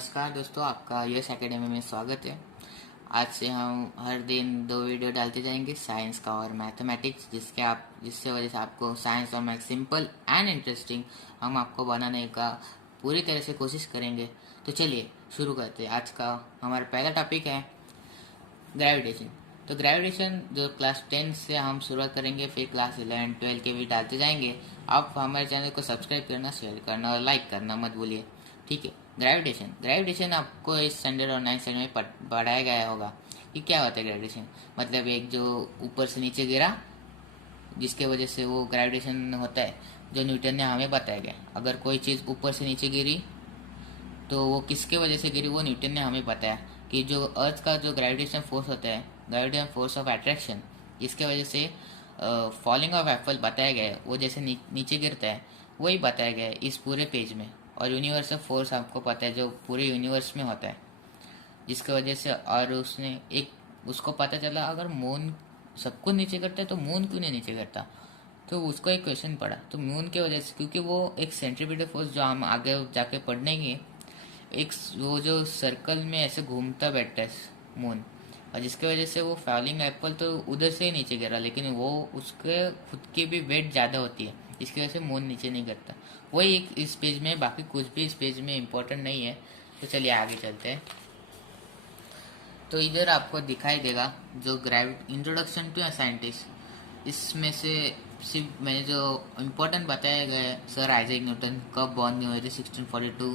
नमस्कार दोस्तों, आपका यस एकेडमी में स्वागत है। आज से हम हर दिन 2 वीडियो डालते जाएंगे, साइंस का और मैथमेटिक्स, जिससे वजह से आपको साइंस और मैथ सिंपल एंड इंटरेस्टिंग हम आपको बनाने का पूरी तरह से कोशिश करेंगे। तो चलिए शुरू करते हैं। आज का हमारा पहला टॉपिक है ग्रेविटेशन। तो ग्रेविटेशन जो क्लास 10 से हम शुरुआत करेंगे, फिर क्लास 11 12 के भी डालते जाएंगे। आप हमारे चैनल को सब्सक्राइब करना, शेयर करना और लाइक करना मत भूलिए, ठीक है। ग्रेविटेशन आपको इस स्टैंडर्ड और 9th स्टैंडर्ड में पढ़ाया गया होगा कि क्या होता है ग्रेविटेशन। मतलब एक जो ऊपर से नीचे गिरा, जिसके वजह से वो ग्रेविटेशन होता है, जो न्यूटन ने हमें बताया गया। अगर कोई चीज़ ऊपर से नीचे गिरी तो वो किसके वजह से गिरी, वो न्यूटन ने हमें बताया कि जो अर्थ का जो ग्रेविटेशन फोर्स होता है, ग्रेविटेशन फोर्स ऑफ अट्रैक्शन, इसके वजह से फॉलिंग ऑफ एप्पल बताया गया है। वो जैसे नीचे गिरता है, वही बताया गया है इस पूरे पेज में। और यूनिवर्सल फोर्स आपको पता है, जो पूरे यूनिवर्स में होता है, जिसकी वजह से। और उसको पता चला अगर मून सब कुछ नीचे करता है तो मून क्यों नहीं नीचे करता। तो उसको एक क्वेश्चन पड़ा, तो मून की वजह से, क्योंकि वो एक सेंट्रीपिटल फोर्स जो हम आगे जाके पढ़ेंगे, एक वो जो सर्कल में ऐसे घूमता बैठता है मून, और जिसके वजह से वो फॉलिंग एप्पल तो उधर से ही नीचे गिरा, लेकिन वो उसके खुद की भी वेट ज़्यादा होती है, इसकी वजह से मून नीचे नहीं गिरता। वही एक इस पेज में, बाकी कुछ भी इस पेज में इम्पोर्टेंट नहीं है। तो चलिए आगे चलते हैं। तो इधर आपको दिखाई देगा जो इंट्रोडक्शन टू साइंटिस्ट, इसमें से सिर्फ मैंने जो इम्पोर्टेंट बताया गया है, सर आइजैक न्यूटन कब बॉर्न हुए थे 1642,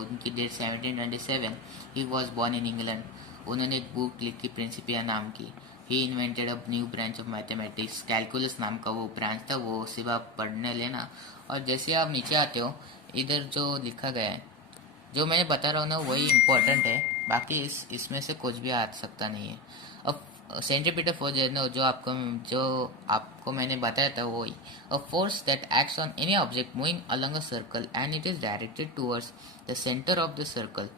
उनकी date 1727। He was born in England. उन्होंने एक बुक लिखी प्रिंसिपिया नाम की। He invented a new branch of mathematics, calculus नाम का वो ब्रांच था, वो सिर्फ आप पढ़ने लेना। और जैसे आप नीचे आते हो, इधर जो लिखा गया है, जो मैंने बता रहा हूँ ना, वही इम्पोर्टेंट है। बाकी इसमें से कुछ भी आ सकता नहीं है। अब सेंट्रीपिटल फोर्स जो आपको मैंने बताया था, वही a force that acts on any object moving along a circle and it is directed towards the centre of the circle,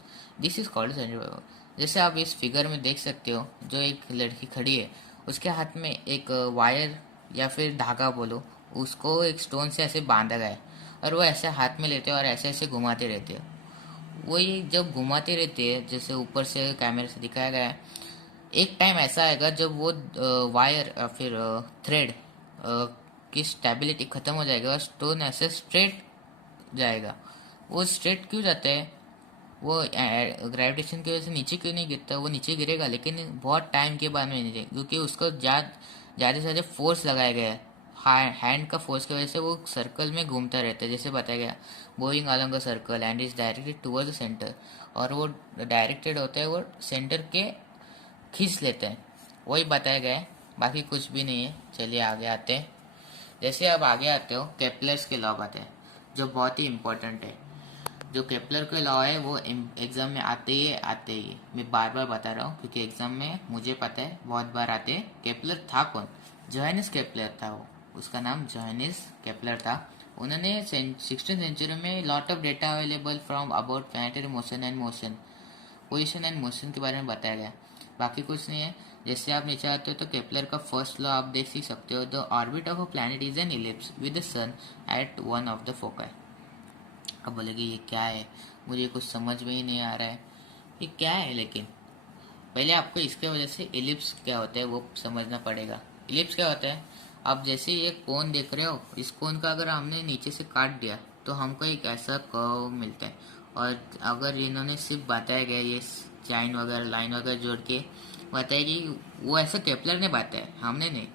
this is called centripetal. जैसे आप इस फिगर में देख सकते हो, जो एक लड़की खड़ी है, उसके हाथ में एक वायर या फिर धागा बोलो, उसको एक स्टोन से ऐसे बांधा गया है, और वो ऐसे हाथ में लेते हैं और ऐसे ऐसे घुमाते रहते हैं। वही जब घुमाते रहते हैं, जैसे ऊपर से कैमरे से दिखाया गया है, एक टाइम ऐसा आएगा जब वो वायर या फिर थ्रेड की स्टेबिलिटी खत्म हो जाएगा और स्टोन ऐसे स्ट्रेट जाएगा। वो स्ट्रेट क्यों जाता है, वो ग्रेविटेशन की वजह से नीचे क्यों नहीं गिरता। वो नीचे गिरेगा, लेकिन बहुत टाइम के बाद में नीचे, क्योंकि उसको ज़्यादा से ज़्यादा फोर्स लगाया गया है। हैंड का फोर्स की वजह से वो सर्कल में घूमता रहता है, जैसे बताया गया, going along a circle and is directed towards the centre. और वो डायरेक्टेड होता है, वो सेंटर के खींच लेते हैं, वही बताया गया है। बाकी कुछ भी नहीं है। चलिए आगे आते हैं। जैसे अब आगे आते हो, केपलर्स के लॉ आते हैं, जो बहुत ही इम्पोर्टेंट है। जो केपलर के लॉ है वो एग्जाम में आते ही मैं बार बार बता रहा हूँ, क्योंकि एग्जाम में मुझे पता है बहुत बार आते हैं। केपलर था कौन? जोहानिस केपलर था वो, उसका नाम जोहानिस केपलर था। उन्होंने 16th सेंचुरी में lot of data available from about planetary motion, position and motion के बारे में बताया गया। बाकी कुछ नहीं है। जैसे आप नीचे आते हो तो केपलर का फर्स्ट लॉ आप देख ही सकते हो, the orbit of a planet is an ellipse with the sun at one of the focus. अब बोलेगी ये क्या है, मुझे कुछ समझ में ही नहीं आ रहा है ये क्या है। लेकिन पहले आपको इसके वजह से इलिप्स क्या होता है वो समझना पड़ेगा। इलिप्स क्या होता है, आप जैसे ये कोन देख रहे हो, इस कोन का अगर हमने नीचे से काट दिया तो हमको एक ऐसा कर्व मिलता है। और अगर इन्होंने सिर्फ बताया गया, ये चाइन वगैरह लाइन वगैरह जोड़ के बताया कि वो ऐसा केपलर ने बताया, हमने नहीं।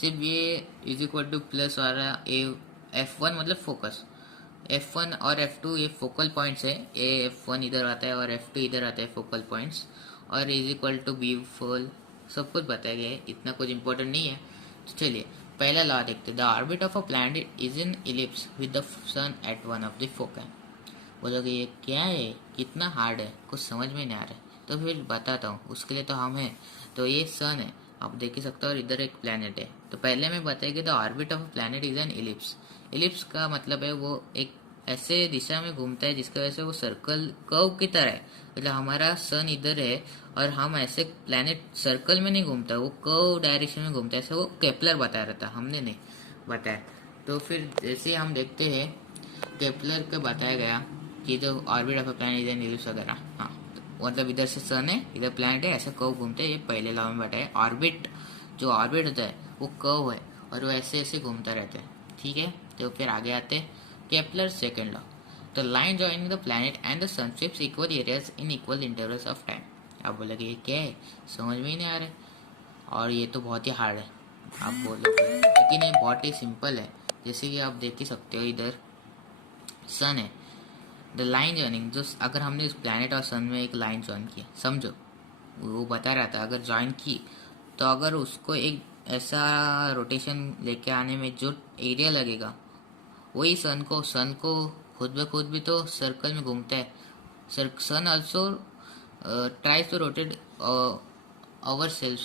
सिर्फ ये इज इक्वल टू प्लस वाला F1 मतलब फोकस, F1 और F2 ये फोकल पॉइंट्स है। F1 इधर आता है और F2 इधर आता है, फोकल पॉइंट्स। और is equal to B full, सब कुछ बताया गया है, इतना कुछ इंपॉर्टेंट नहीं है। तो चलिए पहला लॉ देखते हैं। The orbit of a planet is in ellipse with the sun at one of the focus. बोलोगे ये क्या है, कितना हार्ड है, कुछ समझ में नहीं आ रहा है। तो फिर बताता हूँ, उसके लिए तो हम हैं। तो ये सन है, आप देख ही सकते हो, और इधर एक प्लैनेट है। तो पहले मैं बताया कि the orbit of planet is an ellipse. Ellipse का मतलब है वो एक ऐसे दिशा में घूमता है जिसकी वजह से वो सर्कल कर्व की तरह है। मतलब हमारा सन इधर है और हम ऐसे, प्लैनेट सर्कल में नहीं घूमता, वो कर्व डायरेक्शन में घूमता है। ऐसे वो केपलर बता रहा था, हमने नहीं बताया। तो फिर जैसे हम देखते हैं, केपलर का बताया गया कि कि जो orbit of a planet is an ellipse वगैरह, हाँ मतलब इधर से सन है इधर प्लैनेट है, ऐसे कर्व घूमते हैं, ये पहले लॉ में बताया। ऑर्बिट जो ऑर्बिट होता है वो कर्व है और वो ऐसे ऐसे घूमता रहता है, ठीक है। तो फिर आगे आते हैं Kepler second law, the line joining the planet and the sun sweeps equal areas in equal intervals of time. आप बोलोगे ये क्या है, समझ में ही नहीं आ रहा है, और ये तो बहुत ही हार्ड है आप बोलोगे, लेकिन ये बहुत ही सिंपल है। जैसे कि आप देख ही सकते हो इधर सन है, द लाइन जॉइनिंग, जो अगर हमने उस प्लैनेट और सन में एक लाइन जॉइन किया, समझो वो बता रहा था अगर जॉइन की तो अगर उसको एक ऐसा रोटेशन लेके आने में जो एरिया लगेगा वही सन को खुद ब खुद भी तो सर्कल में घूमता है। सन also tries to rotate ourselves,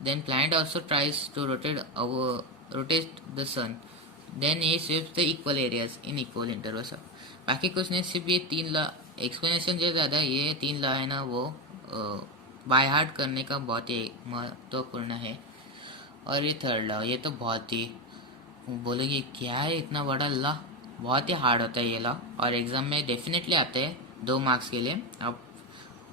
then planet also tries to rotate the sun, then he sweeps the equal areas in equal intervals। बाकी कुछ नहीं, सिर्फ ये तीन लॉ एक्सप्लेनेशन जो ज़्यादा ये तीन लॉ है ना वो बाय हार्ट करने का बहुत ही महत्वपूर्ण है। और ये थर्ड लॉ ये तो बहुत ही बोलेंगे क्या है इतना बड़ा लॉ, बहुत ही हार्ड होता है ये लॉ और एग्जाम में डेफिनेटली आते हैं 2 मार्क्स के लिए। आप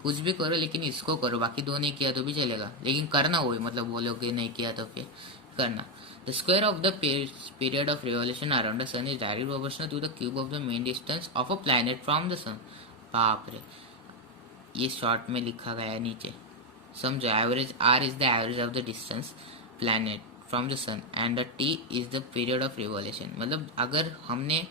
कुछ भी करो लेकिन इसको करो, बाकी 2 नहीं किया तो भी चलेगा, लेकिन करना वही, मतलब बोलोगे नहीं किया तो फिर करना। The square of the period of revolution around the sun is directly proportional to the cube of the mean distance of a planet from the sun. बाप रे, ये शॉर्ट में लिखा गया है नीचे, समझो। Average R is the average of the distance planet from the sun and the T is the period of revolution. मतलब अगर हमने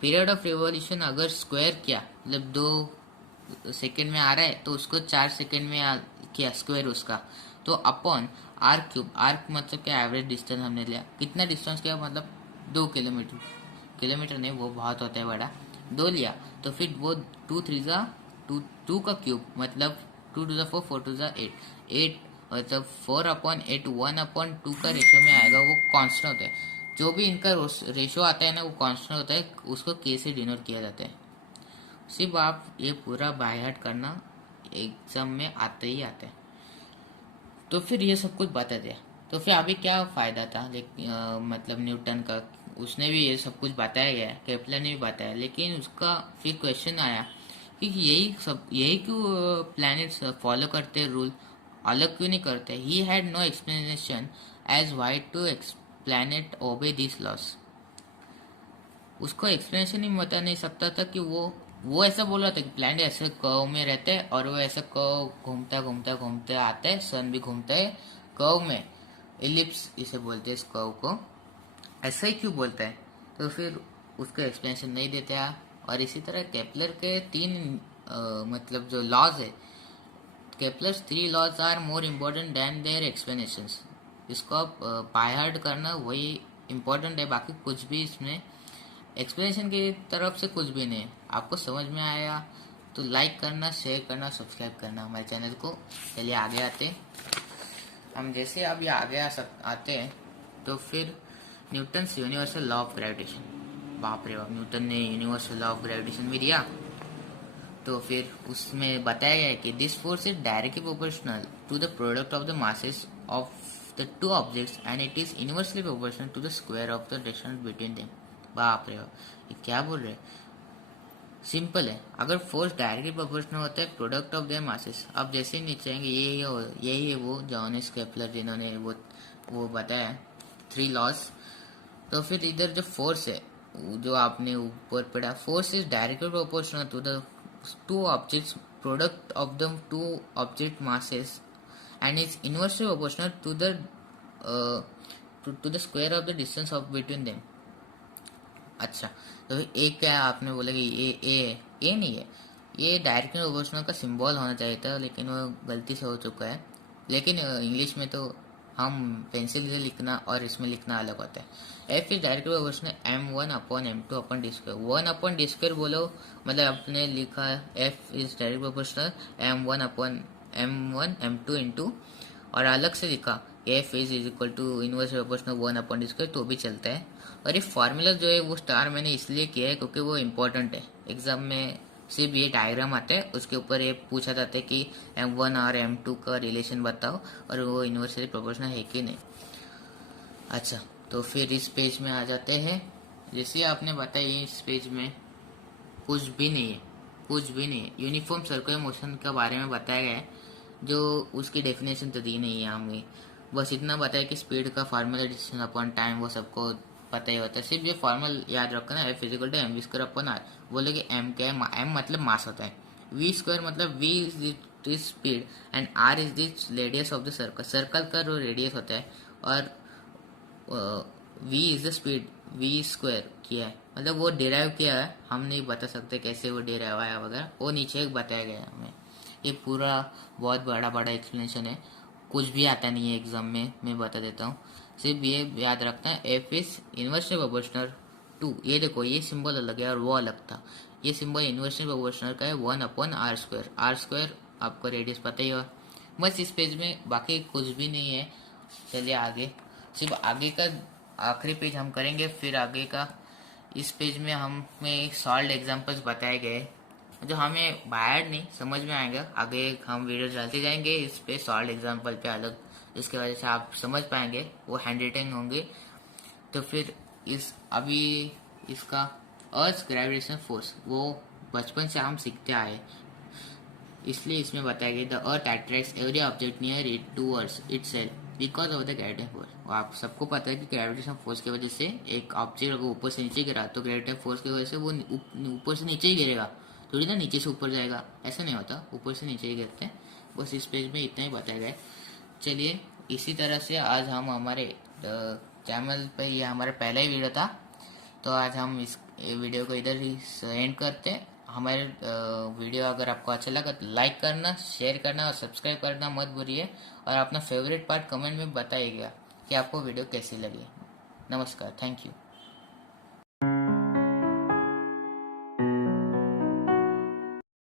पीरियड ऑफ रिवॉल्यूशन अगर स्क्वायर किया, मतलब 2 सेकेंड में आ रहा है तो उसको 4 सेकेंड में किया स्क्वायर उसका, तो अपॉन आर क्यूब, आर मतलब क्या एवरेज डिस्टेंस हमने लिया, कितना डिस्टेंस किया मतलब 2 किलोमीटर, किलोमीटर नहीं वो बहुत होता है बड़ा, 2 लिया तो फिर वो 2 3 जा 2 का क्यूब मतलब 2 टू द 4 4 टू द 8 8 मतलब 4/8 1/2 का रेशियो में आएगा, वो कांस्टेंट होता है। जो भी इनका रेशियो आता है ना वो कांस्टेंट होता है, उसको के से डिनोट किया जाता है। सिर्फ आप ये पूरा बाय हार्ट करना, एग्जाम में आते ही आते हैं। तो फिर ये सब कुछ बता दिया, तो फिर अभी क्या फ़ायदा था मतलब न्यूटन का, उसने भी ये सब कुछ बताया गया, केपलर ने भी बताया, लेकिन उसका फिर क्वेश्चन आया कि यही क्यों प्लैनेट्स फॉलो करते रूल, अलग क्यों नहीं करते। He had no explanation as why to planet obey this laws. उसको एक्सप्लेनेशन ही बता नहीं सकता था कि वो ऐसा बोल रहा था कि प्लैनेट ऐसे कर्व में रहते हैं और वो ऐसा कर्व घूमता घूमता घूमते आता है, सन भी घूमता है कर्व में, इलिप्स इसे बोलते हैं इस कर्व को, ऐसा ही क्यों बोलता है। तो फिर उसका एक्सप्लेनेशन नहीं देते हैं। और इसी तरह केपलर के 3 मतलब जो लॉज है, Kepler's 3 laws are more important than their explanations. इसको आप बाय हार्ट करना वही इम्पोर्टेंट है, बाकी कुछ भी इसमें एक्सप्लेनेशन की तरफ से कुछ भी नहीं है। आपको समझ में आया तो लाइक करना, शेयर करना, सब्सक्राइब करना हमारे चैनल को। चलिए आगे आते हम, जैसे अभी आगे आते हैं तो फिर Newton's universal law of gravitation. बाप रे बाप, न्यूटन ने यूनिवर्सल लॉ ऑफ ग्रेविटेशन भी दिया। तो फिर उसमें बताया गया है कि this force is directly proportional to the product of the masses of the 2 objects and it is inversely proportional to the square of the distance between them. बाप रे बाप, ये क्या बोल रहे हैं, सिंपल है। अगर फोर्स डायरेक्टली प्रोपोर्शनल होता है प्रोडक्ट ऑफ देयर मासेस, अब जैसे ही नीचे आएंगे यही है वो जॉनस केपलर जिन्होंने वो बताया 3 लॉज। तो फिर इधर जो फोर्स है जो आपने ऊपर पढ़ा, force is directly proportional to the 2 objects product of the 2 object masses and is inversely proportional to the square of the distance of between them. अच्छा, तो ए क्या आपने बोला कि ए नहीं है, ये डायरेक्टली प्रोपोर्शनल का सिंबल होना चाहिए था, लेकिन वो गलती से हो चुका है। लेकिन इंग्लिश में तो हम पेंसिल से लिखना और इसमें लिखना अलग होता है। F is directly proportional m1/m2/d²। 1/d² बोलो मतलब आपने लिखा F is direct proportional m1 m2 into, और अलग से लिखा F is equal to inverse proportional 1/d² तो भी चलता है। और ये फार्मूला जो है वो स्टार मैंने इसलिए किया है क्योंकि वो इम्पोर्टेंट है, एग्जाम में सिर्फ ये डायग्राम आता है उसके ऊपर ये पूछा जाता है कि m1 और m2 का रिलेशन बताओ और वो इनवर्सली प्रोपोर्शनल है कि नहीं। अच्छा, तो फिर इस पेज में आ जाते हैं, जैसे आपने बताया इस पेज में कुछ भी नहीं है, कुछ भी नहीं है। यूनिफॉर्म सर्कुलर मोशन के बारे में बताया गया है, जो उसकी डेफिनेशन तो दी नहीं है हमें, बस इतना बताया कि स्पीड का फार्मूला डिस्टेंस अपॉन टाइम वो सबको पता ही होता है। सिर्फ ये फॉर्मल याद रखना है, physical to M V square upon R. बोले कि एम क्या है, एम मतलब मास होता है, वी स्क्वायर मतलब V is this speed and R is this radius of the circle. Circle का जो रेडियस होता है, और V is the speed, V square किया है, मतलब वो डिराइव किया है, हम नहीं बता सकते कैसे वो डिराइव आया वगैरह, वो नीचे एक बताया गया है हमें। ये पूरा बहुत बड़ा बड़ा एक्सप्लेनेशन है, कुछ भी आता नहीं है एग्जाम में, मैं बता देता हूँ। सिर्फ ये याद रखना है, F is inversely proportional to, ये देखो ये सिंबल अलग है और वो अलग था। ये सिंबल इनवर्सली प्रोपोर्शनल का है 1/r²। r² आपको रेडियस पता ही हो। बस इस पेज में बाकी कुछ भी नहीं है। चलिए आगे, सिर्फ आगे का आखिरी पेज हम करेंगे, फिर आगे का इस पेज में हमें सॉल्व एग्जांपल्स बताए गए जो हमें बाहर नहीं समझ में आएगा। आगे हम वीडियो डालते जाएंगे इस पे सॉल्व एग्जांपल पे अलग, जिसकी वजह से आप समझ पाएंगे, वो हैंड रिटन होंगे। तो फिर इस अभी इसका अर्थ ग्रेविटेशन फोर्स वो बचपन से हम सीखते आए, इसलिए इसमें बताया गया the earth attracts every object near it towards itself because of the gravitation force. आप सबको पता है कि ग्रेविटेशन फोर्स की वजह से एक ऑब्जेक्ट अगर ऊपर से नीचे गिरा तो ग्रेविटेशन फोर्स की वजह से वो ऊपर से नीचे ही गिरेगा, थोड़ी ना नीचे से ऊपर जाएगा, ऐसा नहीं होता, ऊपर से नीचे ही गिरते हैं। बस इस पेज में इतना ही बताया गया है। चलिए इसी तरह से आज हम हमारे चैनल पे, ये हमारा पहला ही वीडियो था, तो आज हम इस वीडियो को इधर ही एंड करते हैं। हमारे वीडियो अगर आपको अच्छा लगा तो लाइक करना, शेयर करना और सब्सक्राइब करना मत भूलिए, और अपना फेवरेट पार्ट कमेंट में बताइएगा कि आपको वीडियो कैसी लगी। नमस्कार, थैंक यू।